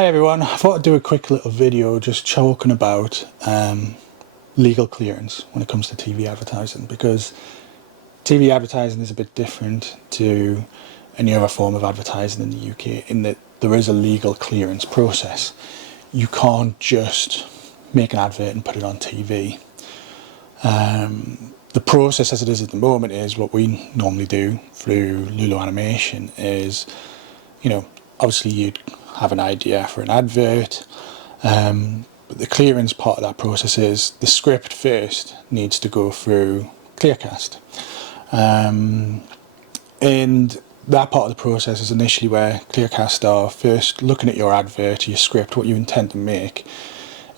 Hi everyone, I thought I'd do a quick little video just talking about legal clearance when it comes to TV advertising, because TV advertising is a bit different to any other form of advertising in the UK in that there is a legal clearance process. You can't just make an advert and put it on TV. The process as it is at the moment is what we normally do through Lulu Animation is, obviously you'd have an idea for an advert, but the clearance part of that process is the script first needs to go through Clearcast, and that part of the process is initially where Clearcast are first looking at your advert, your script, what you intend to make,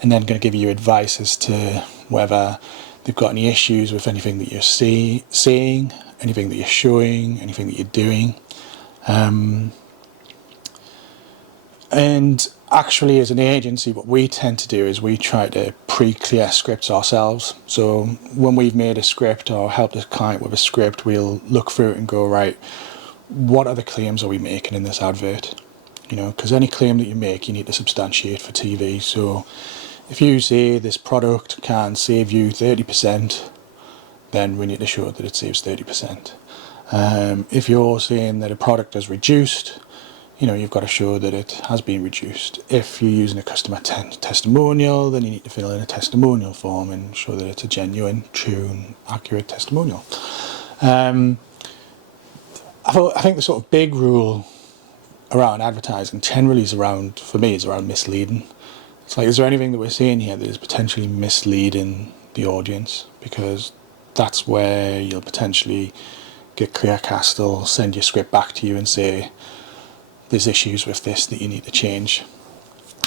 and then going to give you advice as to whether they've got any issues with anything that you're saying, anything that you're showing, anything that you're doing. And actually, as an agency, what we tend to do is we try to pre-clear scripts ourselves. So when we've made a script or helped a client with a script, we'll look through it and go, right, what other claims are we making in this advert? Because any claim that you make, you need to substantiate for TV. So if you say this product can save you 30%, then we need to show that it saves 30%. If you're saying that a product is reduced, you've got to show that it has been reduced. If you're using a customer testimonial, then you need to fill in a testimonial form and show that it's a genuine, true and accurate testimonial. I think the sort of big rule around advertising generally is around misleading. It's like, is there anything that we're saying here that is potentially misleading the audience? Because that's where you'll potentially get Clearcast will send your script back to you and say, there's issues with this that you need to change.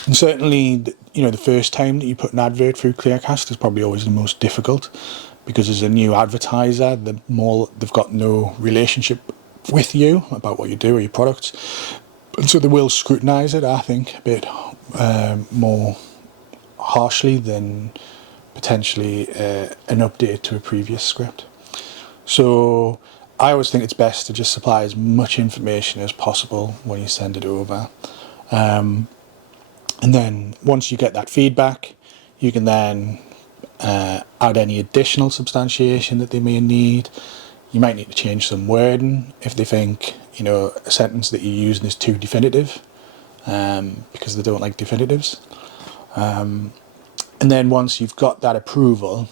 And certainly, the first time that you put an advert through Clearcast is probably always the most difficult, because as a new advertiser, they've got no relationship with you about what you do or your products, and so they will scrutinise it, I think, a bit more harshly than potentially an update to a previous script. So I always think it's best to just supply as much information as possible when you send it over. And then once you get that feedback, you can then add any additional substantiation that they may need. You might need to change some wording if they think, a sentence that you're using is too definitive, because they don't like definitives. And then once you've got that approval,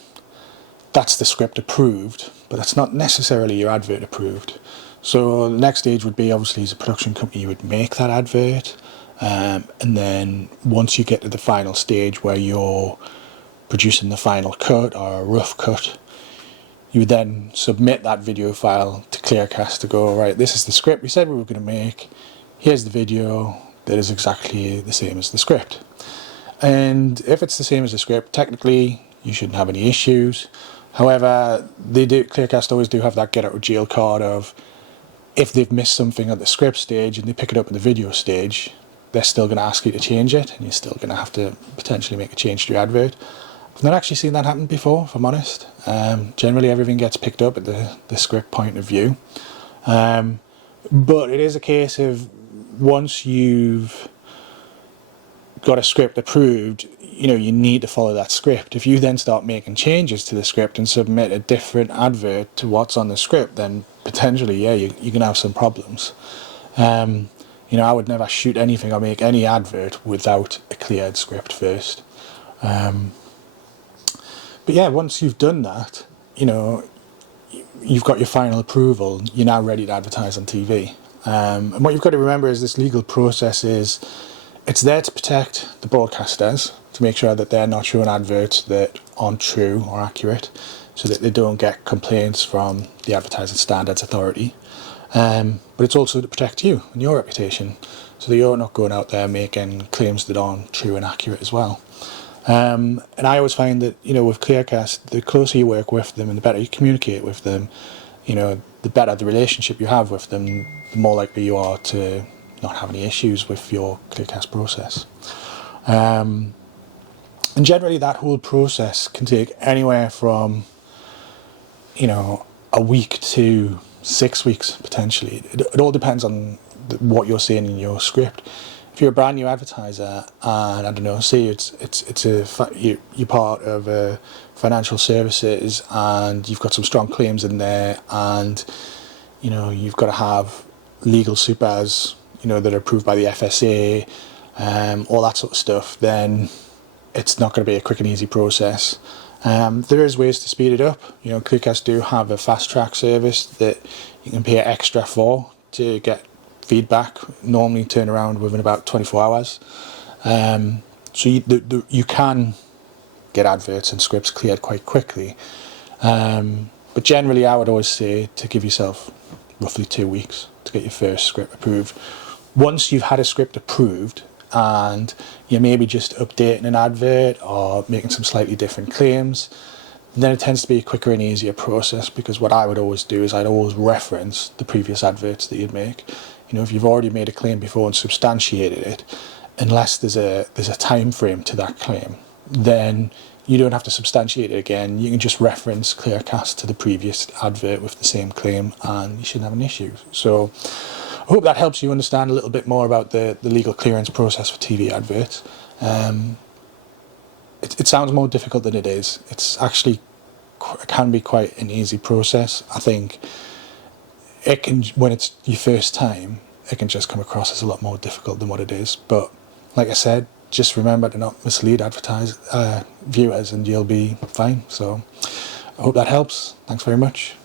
that's the script approved, but that's not necessarily your advert approved. So the next stage would be, obviously, as a production company, you would make that advert, and then once you get to the final stage where you're producing the final cut or a rough cut, you would then submit that video file to Clearcast to go, right, this is the script we said we were going to make, here's the video that is exactly the same as the script. And if it's the same as the script, technically you shouldn't have any issues. However, Clearcast always do have that get out of jail card of, if they've missed something at the script stage and they pick it up at the video stage, they're still going to ask you to change it, and you're still going to have to potentially make a change to your advert. I've not actually seen that happen before, if I'm honest. Generally everything gets picked up at the script point of view. But it is a case of, once you've got a script approved, you need to follow that script. If you then start making changes to the script and submit a different advert to what's on the script, then potentially, you're going to have some problems. I would never shoot anything or make any advert without a cleared script first. But yeah, once you've done that, you've got your final approval, you're now ready to advertise on TV. And what you've got to remember is this legal process it's there to protect the broadcasters, to make sure that they're not showing adverts that aren't true or accurate, so that they don't get complaints from the Advertising Standards Authority. But it's also to protect you and your reputation, so that you're not going out there making claims that aren't true and accurate as well. And I always find that, with Clearcast, the closer you work with them and the better you communicate with them, the better the relationship you have with them, the more likely you are to not have any issues with your Clearcast process. And generally that whole process can take anywhere from, a week to 6 weeks potentially. It all depends on what you're saying in your script. if you're a brand new advertiser and I don't know, say you're part of financial services and you've got some strong claims in there, and you know you've got to have legal supers, you know, that are approved by the FSA, all that sort of stuff, then it's not going to be a quick and easy process. There is ways to speed it up. You know, Clearcast do have a fast track service that you can pay extra for to get feedback, normally turn around within about 24 hours. So you can get adverts and scripts cleared quite quickly. But generally I would always say to give yourself roughly 2 weeks to get your first script approved. Once you've had a script approved and you're maybe just updating an advert or making some slightly different claims, then it tends to be a quicker and easier process, because what I would always do is I'd always reference the previous adverts that you'd make. You know, if you've already made a claim before and substantiated it, unless there's a time frame to that claim, then you don't have to substantiate it again. You can just reference Clearcast to the previous advert with the same claim and you shouldn't have an issue. So I hope that helps you understand a little bit more about the legal clearance process for TV adverts. It sounds more difficult than it is. It's actually can be quite an easy process. I think it can, when it's your first time, it can just come across as a lot more difficult than what it is. But like I said, just remember to not mislead viewers and you'll be fine. So I hope that helps. Thanks very much.